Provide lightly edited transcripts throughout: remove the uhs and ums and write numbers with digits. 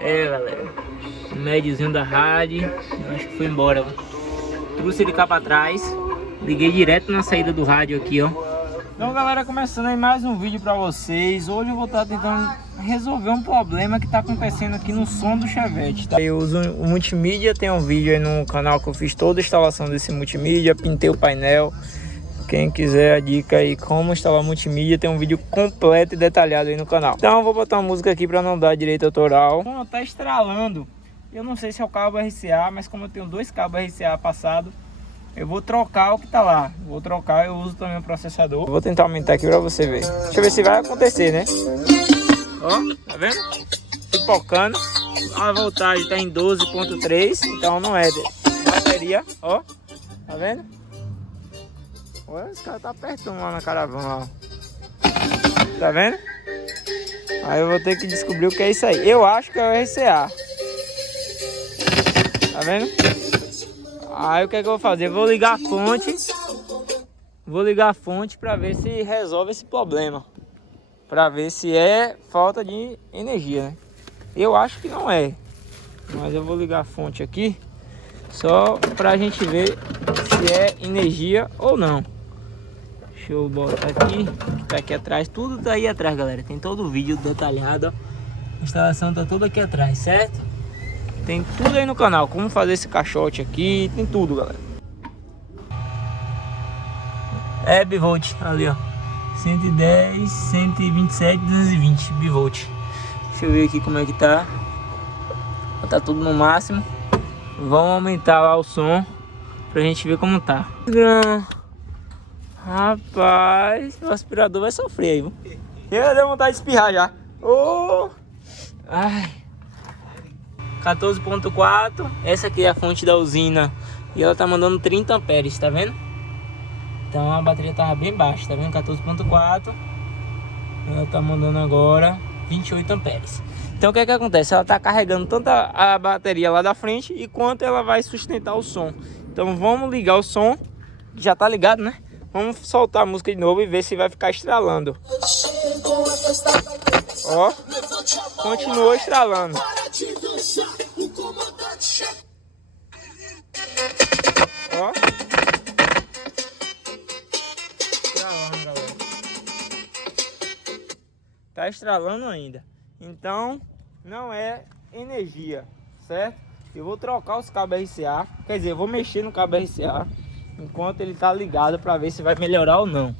É, galera, o médiozinho da rádio, eu acho que foi embora. Trouxe ele cá pra trás, liguei direto na saída do rádio aqui, ó. Então, galera, começando aí mais um vídeo pra vocês. Hoje eu vou estar tentando resolver um problema que tá acontecendo aqui no som do Chevette, tá? Eu uso o multimídia, tem um vídeo aí no canal que eu fiz toda a instalação desse multimídia, pintei o painel. Quem quiser a dica aí como instalar multimídia, tem um vídeo completo e detalhado aí no canal. Então eu vou botar uma música aqui para não dar direito autoral. Como tá estralando, eu não sei se é o cabo RCA, mas como eu tenho dois cabos RCA passado, eu vou trocar o que tá lá. Vou trocar, eu uso também o processador. Vou tentar aumentar aqui para você ver. Deixa eu ver se vai acontecer, né? Ó, tá vendo? Pipocando. A voltagem tá em 12.3, então não é bateria, ó. Tá vendo? Olha, esse cara tá apertando lá na caravana, ó. Tá vendo? Aí eu vou ter que descobrir o que é isso aí. Eu acho que é o RCA. Tá vendo? Aí o que é que eu vou fazer? Eu vou ligar a fonte. Vou ligar a fonte pra ver se resolve esse problema. Pra ver se é falta de energia, né? Eu acho que não é. Mas eu vou ligar a fonte aqui. Só pra gente ver se é energia ou não. Deixa eu botar aqui, que tá aqui atrás, tudo tá aí atrás, galera. Tem todo o vídeo detalhado, ó. A instalação tá toda aqui atrás, certo? Tem tudo aí no canal, como fazer esse caixote aqui, tem tudo, galera. É bivolt, ali ó, 110, 127, 220 bivolt. Deixa eu ver aqui como é que tá. Tá tudo no máximo. Vamos aumentar lá o som pra gente ver como tá. Rapaz, o aspirador vai sofrer aí, viu? Eu dei vontade de espirrar já. Oh! Ai. 14.4. Essa aqui é a fonte da usina. E ela tá mandando 30 amperes, tá vendo? Então a bateria tava bem baixa, tá vendo? 14.4. Ela tá mandando agora 28 amperes. Então o que é que acontece? Ela tá carregando tanto a bateria lá da frente e quanto ela vai sustentar o som. Então vamos ligar o som. Já tá ligado, né? Vamos soltar a música de novo e ver se vai ficar estralando. Ó, continuou estralando. Ó, estralando, galera. Tá estralando ainda. Então, não é energia, certo? Eu vou trocar os cabos RCA. Quer dizer, eu vou mexer no cabo RCA enquanto ele tá ligado para ver se vai melhorar ou não.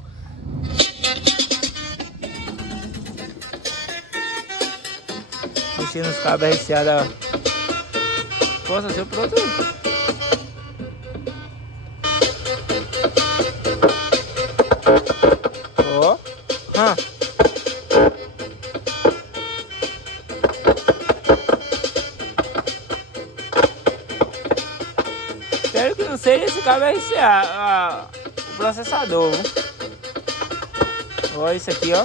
Mexer nos cabos RCA da... Poxa, seu pronto aí. Ó. Espero que não seja esse cabo RCA, o processador. Olha isso aqui, ó.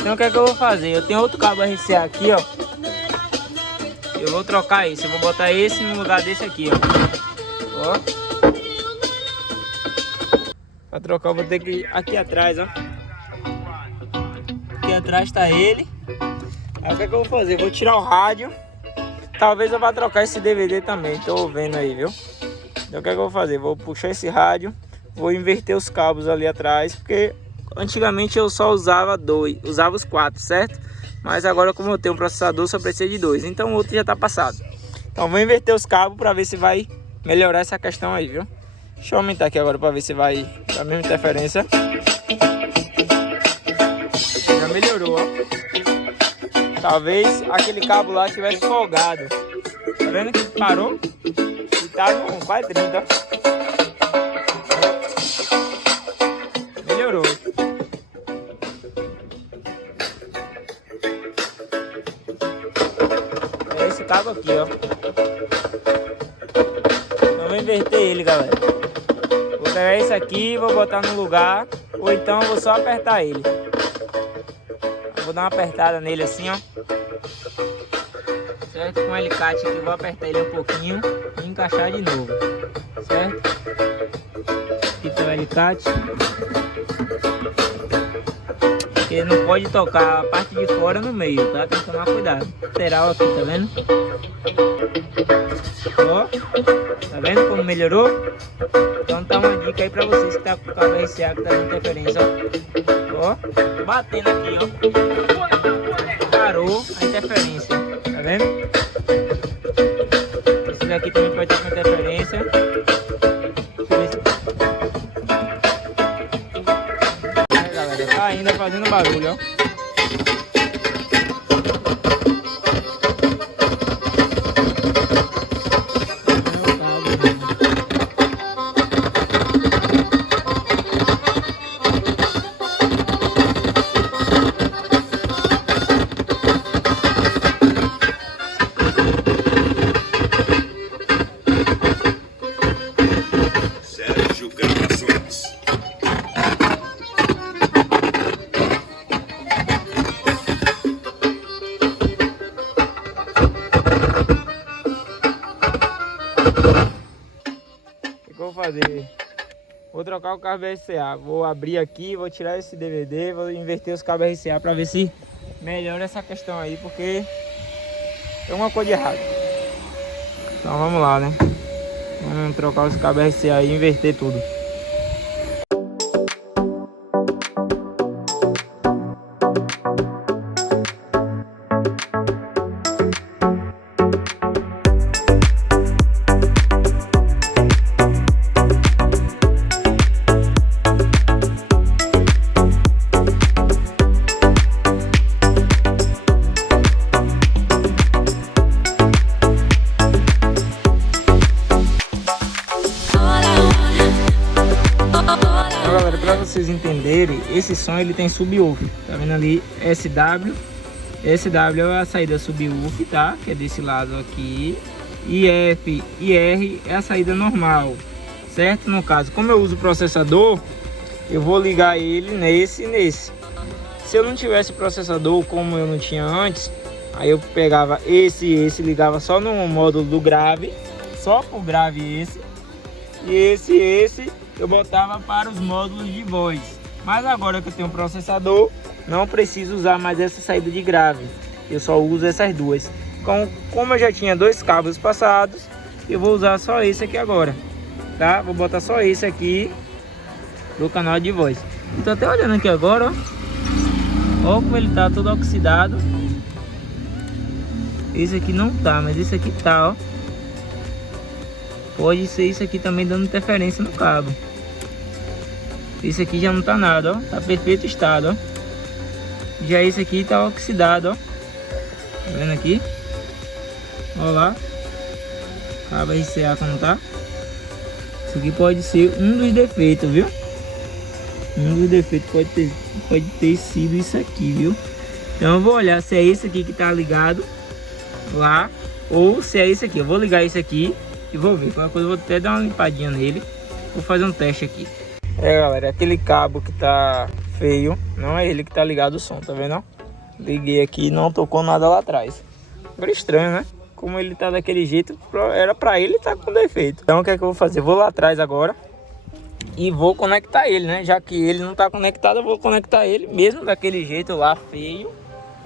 Então o que é que eu vou fazer? Eu tenho outro cabo RCA aqui, ó. Eu vou trocar esse. Eu vou botar esse no lugar desse aqui, ó. Ó. Pra trocar eu vou ter que ir aqui atrás, ó. Aqui atrás tá ele. Aí o que é que eu vou fazer? Eu vou tirar o rádio. Talvez eu vá trocar esse DVD também. Tô vendo aí, viu? Então o que é que eu vou fazer? Vou puxar esse rádio. Vou inverter os cabos ali atrás. Porque antigamente eu só usava os 4, certo? Mas agora, como eu tenho um processador, só precisa de 2. Então o outro já tá passado. Então vou inverter os cabos pra ver se vai melhorar essa questão aí, viu? Deixa eu aumentar aqui agora pra ver se vai dar a mesma interferência. Já melhorou, ó. Talvez aquele cabo lá tivesse folgado. Tá vendo que parou? E tá no quase 30. Melhorou. É esse cabo aqui, ó. Vamos inverter ele, galera. Vou pegar esse aqui, vou botar no lugar. Ou então eu vou só apertar ele. Vou dar uma apertada nele assim, ó. Certo? Com o alicate aqui, vou apertar ele um pouquinho e encaixar de novo. Certo? Aqui tem o alicate. Porque não pode tocar a parte de fora no meio, tá? Tem que tomar cuidado. Lateral aqui, tá vendo? Ó, tá vendo como melhorou? Então tá uma dica aí pra vocês que tá com o cabo RCA que tá dando interferência, ó. Ó, batendo aqui, ó. Parou a interferência, tá vendo? Esse daqui também pode estar com interferência. Aí, galera, tá ainda fazendo barulho, ó. Vou trocar o cabo RCA, vou abrir aqui, vou tirar esse DVD, vou inverter os cabos RCA para ver se melhora essa questão aí, porque tem uma coisa de errado. Então vamos lá, né? Vamos trocar os cabos RCA e inverter tudo. Para vocês entenderem, esse som ele tem subwoofer, tá vendo ali? SW é a saída subwoofer, tá? Que é desse lado aqui. E F e R é a saída normal, certo? No caso, como eu uso o processador, eu vou ligar ele nesse e nesse. Se eu não tivesse processador, como eu não tinha antes, aí eu pegava esse e esse, ligava só no módulo do grave, só pro grave esse, e esse eu botava para os módulos de voz. Mas agora que eu tenho um processador, não preciso usar mais essa saída de grave, eu só uso essas duas. Então, como eu já tinha dois cabos passados, eu vou usar só esse aqui agora, tá? Vou botar só esse aqui pro canal de voz. Tô até olhando aqui agora, ó como ele tá todo oxidado. Esse aqui não tá, mas esse aqui tá, ó. Pode ser isso aqui também dando interferência no cabo. Esse aqui já não tá nada, ó. Tá perfeito estado, ó. Já esse aqui tá oxidado, ó. Tá vendo aqui? Ó lá. Cabo RCA como tá. Isso aqui pode ser um dos defeitos, viu? Um dos defeitos pode ter sido isso aqui, viu? Então eu vou olhar se é esse aqui que tá ligado lá, ou se é esse aqui. Eu vou ligar esse aqui e vou ver. Qualquer coisa eu vou até dar uma limpadinha nele. Vou fazer um teste aqui. Galera, aquele cabo que tá feio, não é ele que tá ligado o som, tá vendo? Liguei aqui e não tocou nada lá atrás. Agora estranho, né? Como ele tá daquele jeito, era pra ele tá com defeito. Então o que é que eu vou fazer? Vou lá atrás agora e vou conectar ele, né? Já que ele não tá conectado, eu vou conectar ele mesmo daquele jeito lá feio,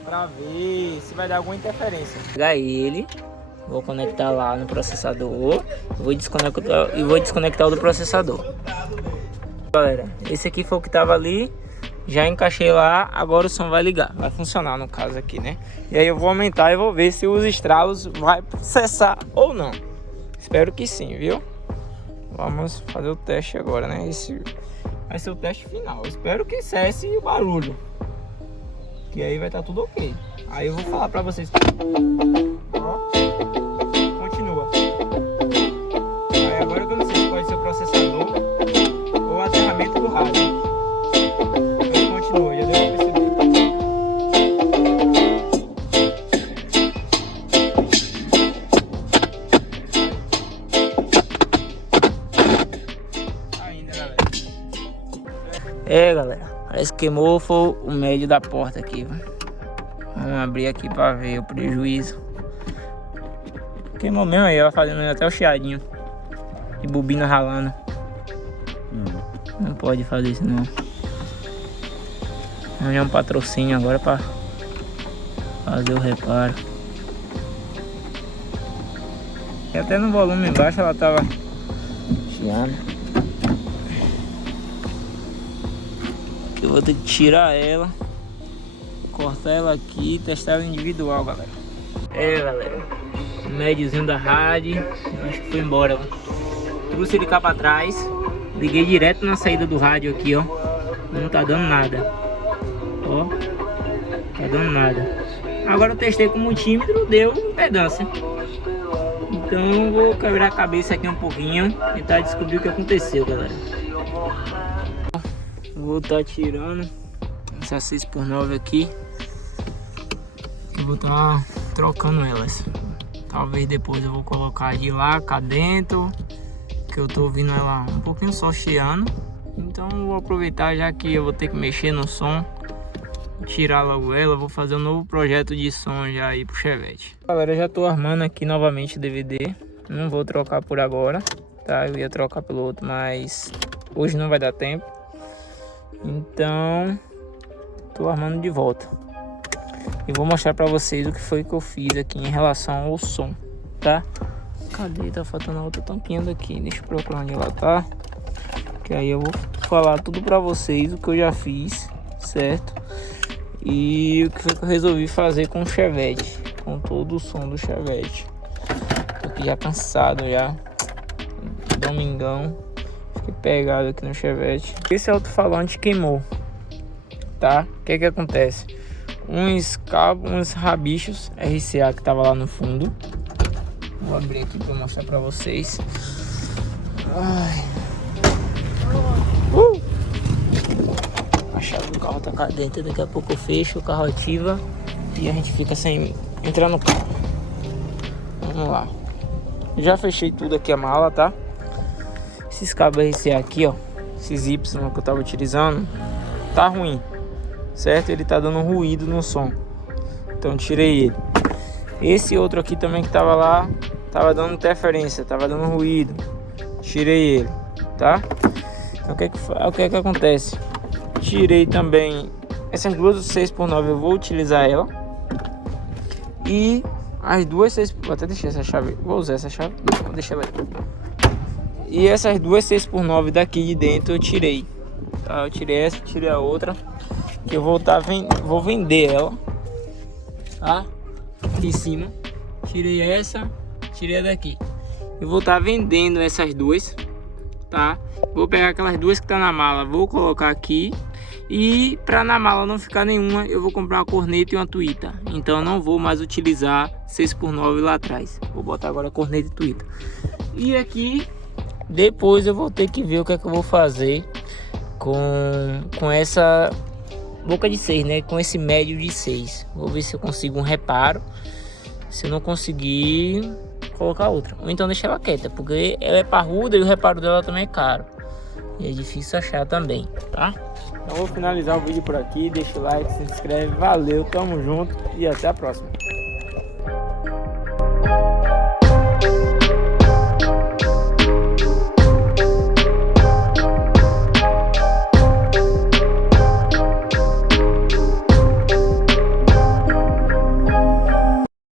pra ver se vai dar alguma interferência. Pegar ele, vou conectar lá no processador, vou desconectar o do processador. Galera, esse aqui foi o que tava ali, já encaixei lá, agora o som vai ligar, vai funcionar no caso aqui, né? E aí eu vou aumentar e vou ver se os estralos vai cessar ou não. Espero que sim, viu? Vamos fazer o teste agora, né? Esse vai ser o teste final. Espero que cesse o barulho, que aí vai estar tudo ok. Aí eu vou falar pra vocês. Ó, continua. Aí agora que eu não sei se pode ser o processador ou a ferramenta do rádio. Mas continua, já deu pra perceber. Ainda, galera. Galera, parece que queimou foi o médio da porta aqui, viu? Vamos abrir aqui pra ver o prejuízo. Queimou mesmo aí, ela fazendo até o chiadinho. E bobina ralando. Não pode fazer isso não. Ganhar um patrocínio agora pra fazer o reparo. E até no volume embaixo ela tava chiando. Eu vou ter que tirar ela, cortar ela aqui e testar ela individual, galera. Galera, o médiozinho da rádio, acho que foi embora. Trouxe ele cá pra trás, liguei direto na saída do rádio aqui, ó. Não tá dando nada. Ó, tá dando nada. Agora eu testei com o multímetro, deu impedância. Então vou quebrar a cabeça aqui um pouquinho, tentar descobrir o que aconteceu, galera. Vou estar tirando essa 6x9 aqui. Eu vou estar trocando elas. Talvez depois eu vou colocar de lá, cá dentro, que eu tô ouvindo ela um pouquinho só chiando. Então vou aproveitar, já que eu vou ter que mexer no som, tirar logo ela. Vou fazer um novo projeto de som já aí pro Chevette. Galera, eu já tô armando aqui novamente o DVD. Não vou trocar por agora, tá? Eu ia trocar pelo outro, mas hoje não vai dar tempo. Então tô armando de volta e vou mostrar pra vocês o que foi que eu fiz aqui em relação ao som, tá? Cadê? Tá faltando a outra tampinha daqui. Deixa eu procurar onde ela tá, que aí eu vou falar tudo pra vocês o que eu já fiz, certo? E o que foi que eu resolvi fazer com o Chevette, com todo o som do Chevette. Tô aqui já cansado já. Domingão, fiquei pegado aqui no Chevette. Esse alto-falante queimou, tá? O que que acontece? Uns cabos, uns rabichos RCA que tava lá no fundo. Vou abrir aqui pra mostrar pra vocês. Ai. A chave do carro tá cá dentro. Daqui a pouco eu fecho, o carro ativa e a gente fica sem entrar no carro. Vamos lá. Já fechei tudo aqui a mala, tá? Esses cabos RCA aqui, ó, esses Y que eu tava utilizando, tá ruim, certo? Ele tá dando ruído no som, então tirei ele. Esse outro aqui também que tava lá, tava dando interferência, tava dando ruído, tirei ele, tá? Então o que que acontece? Tirei também essas duas 6x9, eu vou utilizar ela. E as duas 6, vou até deixar essa chave, vou usar essa chave, vou deixar ela aí. E essas duas 6x9 daqui de dentro eu tirei, tá? Eu tirei essa, tirei a outra, que eu vou vender ela, tá? Aqui em cima, tirei essa, tirei a daqui. Eu vou estar vendendo essas duas, tá? Vou pegar aquelas duas que tá na mala, vou colocar aqui. E para na mala não ficar nenhuma, eu vou comprar uma corneta e uma tuita. Então eu não vou mais utilizar 6x9 lá atrás. Vou botar agora a corneta e tuita. E aqui depois eu vou ter que ver o que é que eu vou fazer com essa boca de 6, né? Com esse médio de 6. Vou ver se eu consigo um reparo. Se eu não conseguir, colocar outra. Ou então deixar ela quieta, porque ela é parruda e o reparo dela também é caro. E é difícil achar também, tá? Então vou finalizar o vídeo por aqui. Deixa o like, se inscreve. Valeu, tamo junto e até a próxima.